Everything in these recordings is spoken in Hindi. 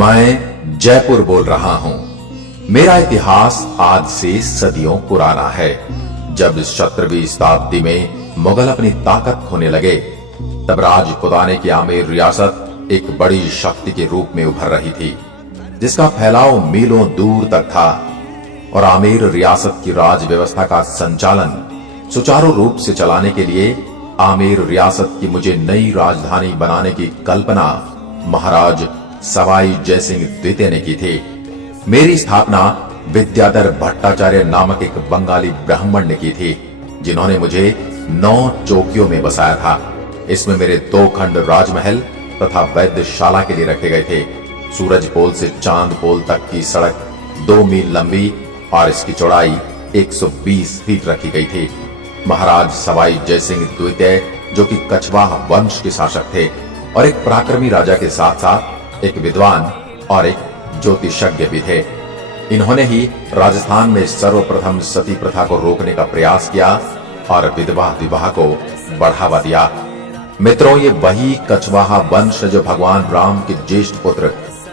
मैं जयपुर बोल रहा हूं। मेरा इतिहास आज से सदियों पुराना है। जब 17वीं शताब्दी में मुगल अपनी ताकत खोने लगे, तब राजपुताने की आमेर रियासत एक बड़ी शक्ति के रूप में उभर रही थी, जिसका फैलाव मीलों दूर तक था। और आमेर रियासत की राज व्यवस्था का संचालन सुचारू रूप से चलाने के लिए आमेर रियासत की मुझे नई राजधानी बनाने की कल्पना महाराज सवाई जयसिंह द्वितीय ने की थी। मेरी स्थापना विद्याधर भट्टाचार्य नामक एक बंगाली ब्राह्मण ने की थी, जिन्होंने मुझे 9 चौकियों में बसाया था। इसमें मेरे 2 खंड राजमहल तथा वैद्यशाला के लिए रखे गए थे। सूरज पोल से चांद पोल तक की सड़क 2 मील लंबी और इसकी चौड़ाई 120 फीट रखी गई थी। महाराज सवाई जयसिंह द्वितीय, जो कि कछवाह वंश के शासक थे और एक पराक्रमी राजा के साथ साथ एक विद्वान और एक ज्योतिषज्ञ भी थे, इन्होंने ही राजस्थान में सर्वप्रथम सती प्रथा को रोकने का प्रयास किया और विधवा विवाह को बढ़ावा दिया। मित्रों, ये वही कछवाहा वंश जो भगवान राम के ज्येष्ठ पुत्र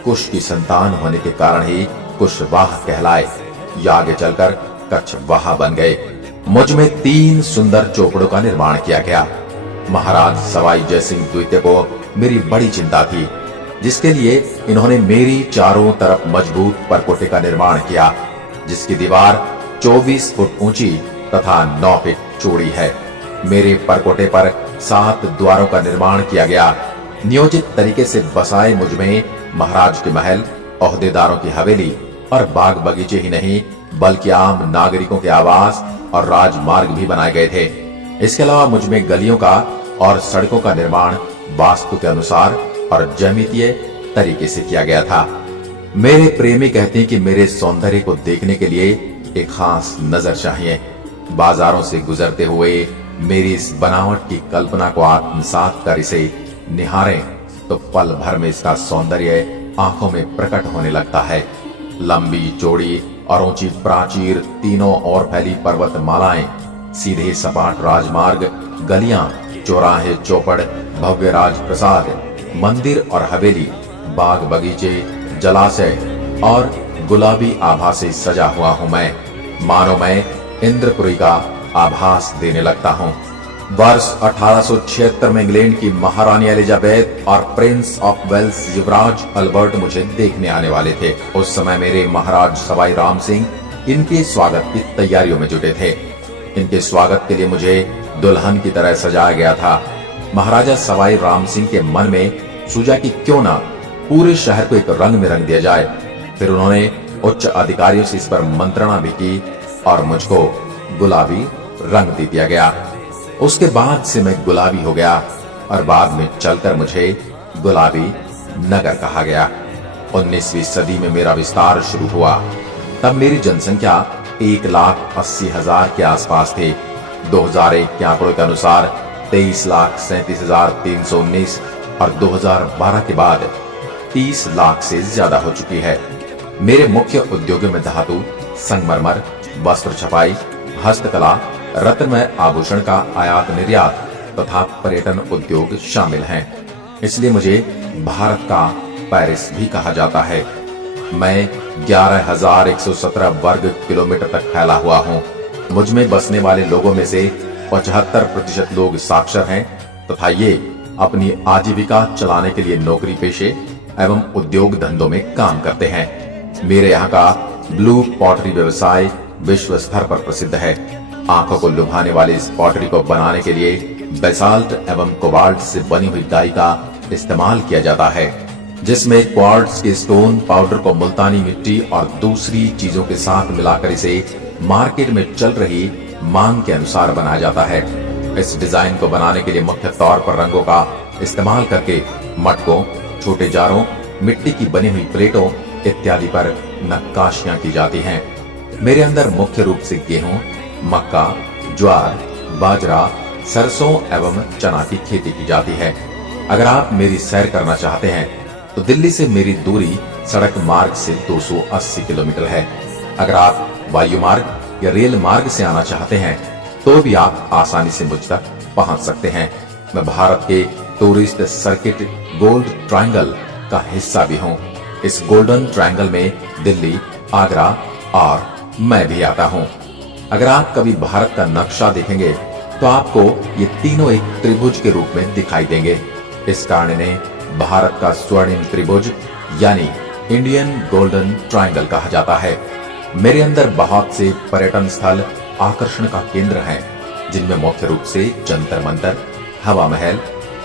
कुश की संतान होने के कारण ही कुशवाह कहलाए, या आगे चलकर कछवाहा बन गए। मुझ में 3 सुंदर चौपड़ों का निर्माण किया गया। महाराज सवाई जयसिंह द्वितीय को मेरी बड़ी चिंता थी, जिसके लिए इन्होंने मेरी चारों तरफ मजबूत परकोटे का निर्माण किया, जिसकी दीवार 24 फुट ऊंची तथा 9 फीट चौड़ी है। मेरे परकोटे पर 7 द्वारों का निर्माण किया गया। नियोजित तरीके से बसाए मुझ में महाराज के महल, ओहदेदारों की हवेली और बाग बगीचे ही नहीं, बल्कि आम नागरिकों के आवास और राजमार्ग भी बनाए गए थे। इसके अलावा मुझ में गलियों का और सड़कों का निर्माण वास्तु के अनुसार और ज्यामितीय तरीके से किया गया था। मेरे प्रेमी कहते हैं कि मेरे सौंदर्य को देखने के लिए एक खास नजर चाहिए। बाजारों से गुजरते हुए मेरी इस बनावट की कल्पना को आत्मसात कर इसे निहारें तो पल भर में इसका सौंदर्य आंखों में प्रकट होने लगता है। लंबी चौड़ी और ऊंची प्राचीर, तीनों ओर फैली पर्वतमालाएं, सीधे सपाट राजमार्ग, गलियां, चौराहे, चौपड़, भव्य राजप्रसाद, मंदिर और हवेली, बाग बगीचे, जलाशय और गुलाबी आभा से सजा हुआ हूं मैं। मानो मैं इंद्रपुरी का आभास देने लगता हूं। वर्ष 1876 में इंग्लैंड की महारानी एलिजाबेथ और प्रिंस ऑफ वेल्स युवराज अल्बर्ट मुझे देखने आने वाले थे। उस समय मेरे महाराज सवाई राम सिंह इनके स्वागत की तैयारियों में जुटे थे। इनके स्वागत के लिए मुझे दुल्हन की तरह सजाया गया था। महाराजा सवाई राम सिंह के मन में सूझा कि क्यों ना पूरे शहर को एक रंग में रंग दिया जाए। फिर उन्होंने उच्च अधिकारियों से इस पर मंत्रणा भी की और मुझको गुलाबी रंग दे दिया गया। उसके बाद से मैं गुलाबी हो गया और बाद में चलकर मुझे गुलाबी नगर कहा गया। 19वीं सदी में मेरा विस्तार शुरू हुआ। तब मेरी जनसंख्या 1,80,000 के आसपास थी। 2001 के आंकड़ों के अनुसार 23,37,319 और 2012 के बाद 30 लाख से ज्यादा हो चुकी है। मेरे मुख्य उद्योगों में धातु, संगमरमर, वस्त्र छपाई, हस्तकला, रत्नमय आभूषण का आयात निर्यात तथा पर्यटन उद्योग शामिल हैं। इसलिए मुझे भारत का पेरिस भी कहा जाता है। मैं 11,117 वर्ग किलोमीटर तक फैला हुआ हूँ। मुझ में बसने वाले लोगों में से 75% लोग साक्षर हैं तथा ये अपनी आजीविका चलाने के लिए नौकरी पेशे एवं उद्योग धंधों में काम करते हैं। मेरे यहाँ का ब्लू पॉटरी व्यवसाय विश्व स्तर पर प्रसिद्ध है। आंखों को लुभाने वाली इस पॉटरी को बनाने के लिए बेसाल्ट एवं कोबाल्ट से बनी हुई डाई का इस्तेमाल किया जाता है, जिसमें क्वार्ट्ज के स्टोन पाउडर को मुल्तानी मिट्टी और दूसरी चीजों के साथ मिलाकर इसे मार्केट में चल रही मांग के अनुसार बनाया जाता है। इस डिजाइन को बनाने के लिए मुख्य तौर पर रंगों का इस्तेमाल करके मटकों, छोटे जारों, मिट्टी की बनी हुई प्लेटों इत्यादि पर नक्काशियां की जाती हैं। मेरे अंदर मुख्य रूप से गेहूं, मक्का, ज्वार, बाजरा, सरसों एवं चना की खेती की जाती है। अगर आप मेरी सैर करना चाहते हैं तो दिल्ली से मेरी दूरी सड़क मार्ग से 280 किलोमीटर है। अगर आप वायु मार्ग या रेल मार्ग से आना चाहते हैं तो भी आप आसानी से मुझ तक पहुंच सकते हैं। मैं भारत के टूरिस्ट सर्किट गोल्ड ट्रायंगल का हिस्सा भी हूँ। इस गोल्डन ट्रायंगल में दिल्ली, आगरा और मैं भी आता हूँ। अगर आप कभी भारत का नक्शा देखेंगे तो आपको ये तीनों एक त्रिभुज के रूप में दिखाई देंगे। इस कारण इन्हें भारत का स्वर्णिम त्रिभुज यानी इंडियन गोल्डन ट्रायंगल कहा जाता है। मेरे अंदर बहुत से पर्यटन स्थल आकर्षण का केंद्र हैं, जिनमें मुख्य रूप से जंतर मंतर, हवा महल,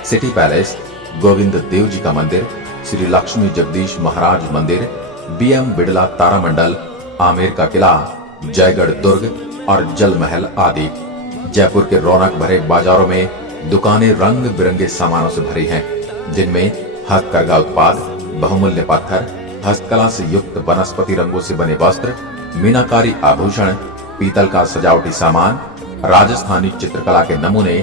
सिटी पैलेस, गोविंद देव जी का मंदिर, श्री लक्ष्मी जगदीश महाराज मंदिर, BM बिड़ला तारामंडल, आमेर का किला, जयगढ़ दुर्ग और जल महल आदि। जयपुर के रौनक भरे बाजारों में दुकानें रंग बिरंगे सामानों से भरी हैं, जिनमें हथकरघा उत्पाद, बहुमूल्य पत्थर, हस्तकला से युक्त वनस्पति रंगों से बने वस्त्र, मीनाकारी आभूषण, पीतल का सजावटी सामान, राजस्थानी चित्रकला के नमूने,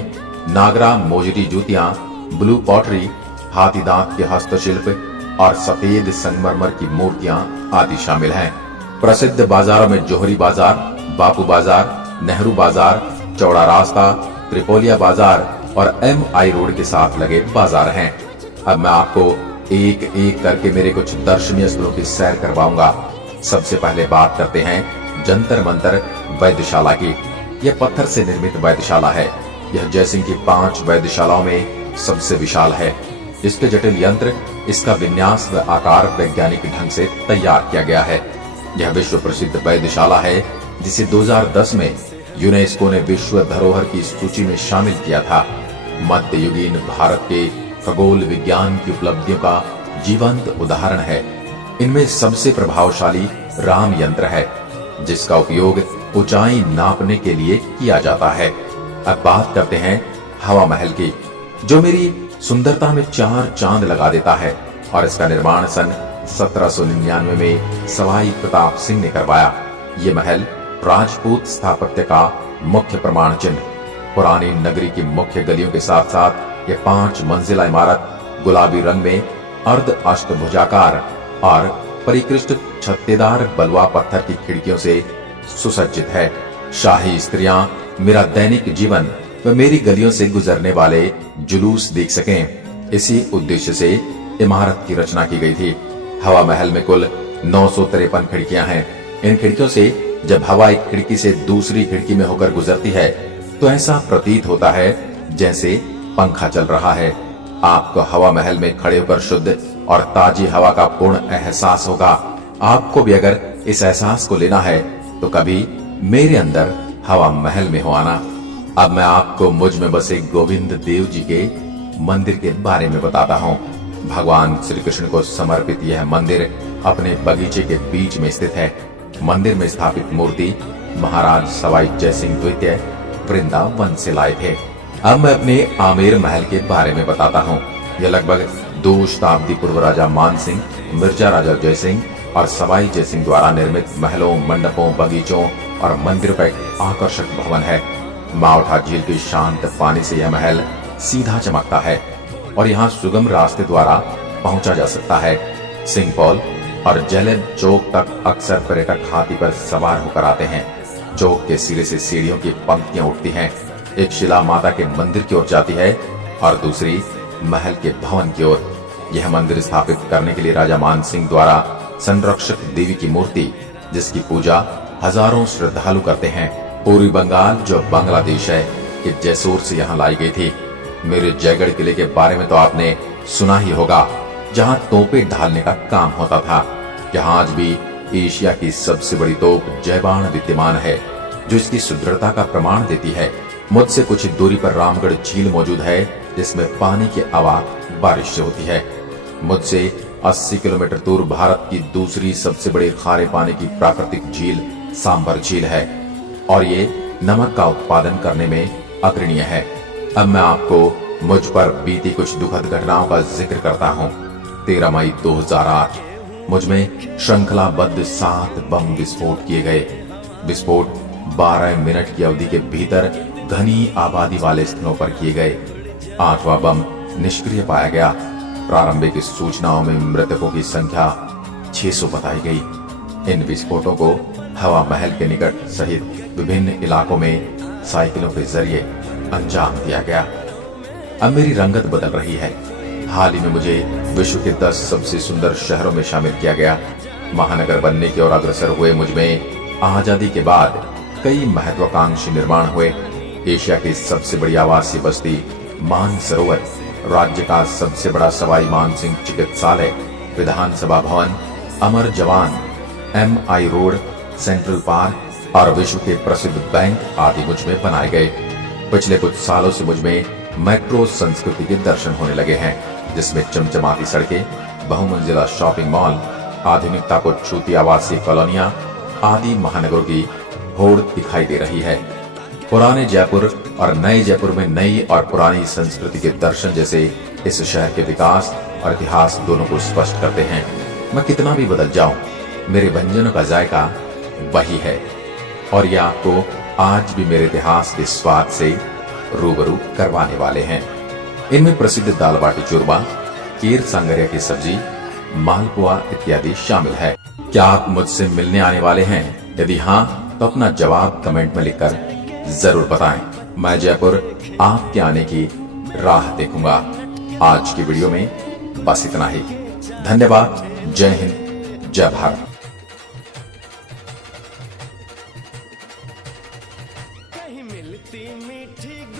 नागरा मोजरी जूतियां, ब्लू पॉटरी, हाथी दांत के हस्तशिल्प और सफेद संगमरमर की मूर्तियां आदि शामिल हैं। प्रसिद्ध बाजारों में जोहरी बाजार, बापू बाजार, नेहरू बाजार, चौड़ा रास्ता, त्रिपोलिया बाजार और MI रोड के साथ लगे बाजार हैं। अब मैं आपको एक एक करके मेरे कुछ दर्शनीय स्थलों की सैर करवाऊंगा। सबसे पहले बात करते हैं जंतर मंतर वैद्यशाला की। यह पत्थर से निर्मित वैद्यशाला है। यह जयसिंह की 5 वैद्यशालाओं में सबसे विशाल है। इसके जटिल यंत्र, इसका विन्यास व आकार वैज्ञानिक ढंग से तैयार किया गया है। यह विश्व प्रसिद्ध वैद्यशाला है, जिसे 2010 में यूनेस्को ने विश्व धरोहर की सूची में शामिल किया था। मध्ययुगीन भारत के खगोल विज्ञान की उपलब्धियों का जीवंत उदाहरण है। इनमें सबसे प्रभावशाली राम यंत्र है, जिसका उपयोग ऊंचाई नापने के लिए किया जाता है। अब बात करते हैं हवा महल की, जो मेरी सुंदरता में 4 चांद लगा देता है और इसका निर्माण सन 1799 में सवाई प्रताप सिंह ने करवाया। ये महल राजपूत स्थापत्य का मुख्य प्रमाण चिन्ह। पुरानी नगरी की मुख्य गलियों के साथ साथ ये 5 मंजिला इमारत गुलाबी रंग में अर्ध अष्टभुजाकार और परिकृष्ट छत्तेदार बलुआ पत्थर की खिड़कियों से सुसज्जित है। शाही स्त्रियां मेरा दैनिक जीवन व मेरी गलियों से गुजरने वाले जुलूस देख सकें, इसी उद्देश्य से इमारत की रचना की गई थी। हवा महल में कुल 953 खिड़कियां हैं। इन खिड़कियों से जब हवा एक खिड़की से दूसरी खिड़की में होकर गुजरती है तो ऐसा प्रतीत होता है जैसे पंखा चल रहा है। आपको हवा महल में खड़े होकर शुद्ध और ताजी हवा का पूर्ण एहसास होगा। आपको भी अगर इस एहसास को लेना है तो कभी मेरे अंदर हवा महल में हो आना। अब मैं आपको मुझ में बसे गोविंद देव जी के मंदिर के बारे में बताता हूँ। भगवान श्री कृष्ण को समर्पित यह मंदिर अपने बगीचे के बीच में स्थित है। मंदिर में स्थापित मूर्ति महाराज सवाई जयसिंह द्वितीय वृंदावन से लाए थे। अब मैं अपने आमेर महल के बारे में बताता हूँ। यह लगभग 2 शताब्दी पूर्व राजा मान सिंह, मिर्जा राजा जयसिंह और सवाई जयसिंह द्वारा निर्मित महलों, मंडपों, बगीचों और मंदिरों का एक आकर्षक भवन है। मावठा झील के शांत पानी से यह महल सीधा चमकता है और यहाँ सुगम रास्ते द्वारा पहुंचा जा सकता है। सिंह पॉल और जेलेब चौक तक अक्सर पर्यटक हाथी पर सवार होकर आते हैं। चौक के सिरे से सीढ़ियों की पंक्तियां उठती हैं। एक शिला माता के मंदिर की ओर जाती है और दूसरी महल के भवन की ओर। यह मंदिर स्थापित करने के लिए राजा मान सिंह द्वारा संरक्षक देवी की मूर्ति, जिसकी पूजा हजारों श्रद्धालु करते हैं, पूर्वी बंगाल जो बांग्लादेश है कि जैसोर से यहाँ लाई गई थी। मेरे जयगढ़ किले के बारे में तो आपने सुना ही होगा, जहाँ तोपें ढालने का काम होता था। यहाँ आज भी एशिया की सबसे बड़ी तोप जयबाण विद्यमान है, जो इसकी सुदृढ़ता का प्रमाण देती है। मुझसे कुछ दूरी पर रामगढ़ झील मौजूद है, जिसमें पानी की आवाज बारिश से होती है। मुझसे 80 किलोमीटर दूर भारत की दूसरी सबसे बड़ी खारे पानी की प्राकृतिक झील सांबर झील है और ये नमक का उत्पादन करने में अग्रणीय है। अब मैं आपको मुझ पर बीती कुछ दुखद घटनाओं का जिक्र करता हूँ। 13 मई 2008 मुझ में श्रृंखलाबद्ध 7 बम विस्फोट किए गए। विस्फोट 12 मिनट की अवधि के भीतर घनी आबादी वाले स्थलों पर किए गए। 8वां बम निष्क्रिय पाया गया। प्रारंभिक सूचनाओं में मृतकों की संख्या 600 बताई गई। इन विस्फोटों को हवा महल के निकट सहित विभिन्न इलाकों में साइकिलों के जरिए अंजाम दिया गया। अब मेरी रंगत बदल रही है। हाल ही में मुझे विश्व के 10 सबसे सुंदर शहरों में शामिल किया गया। महानगर बनने की ओर अग्रसर हुए मुझ में आजादी के बाद कई महत्वाकांक्षी निर्माण हुए। एशिया की सबसे बड़ी आवासीय बस्ती मानसरोवर, राज्य का सबसे बड़ा सवाई मानसिंह चिकित्सालय, विधानसभा भवन, अमर जवान, MI रोड, सेंट्रल पार्क और विश्व के प्रसिद्ध बैंक आदि मुझ में बनाए गए। पिछले कुछ सालों से मुझ में मेट्रो संस्कृति के दर्शन होने लगे हैं, जिसमें चमचमाती सड़कें, बहुमंजिला शॉपिंग मॉल, आधुनिकता को छूती आवासीय कॉलोनियां आदि महानगरों की होड़ दिखाई दे रही है। पुराने जयपुर और नए जयपुर में नई और पुरानी संस्कृति के दर्शन जैसे इस शहर के विकास और इतिहास दोनों को स्पष्ट करते हैं। मैं कितना भी बदल जाऊं, मेरे व्यंजनों का जायका वही है और ये आपको आज भी मेरे इतिहास के स्वाद से रूबरू करवाने वाले हैं। इनमें प्रसिद्ध दाल बाटी चूरमा, खीर सांगरिया की सब्जी, मालपुआ इत्यादि शामिल है। क्या आप मुझसे मिलने आने वाले हैं? यदि हाँ, तो अपना जवाब कमेंट में लिखकर जरूर बताएं। मैं जयपुर आपके आने की राह देखूंगा। आज की वीडियो में बस इतना ही। धन्यवाद। जय हिंद, जय भारत। कहीं मिलती मीठी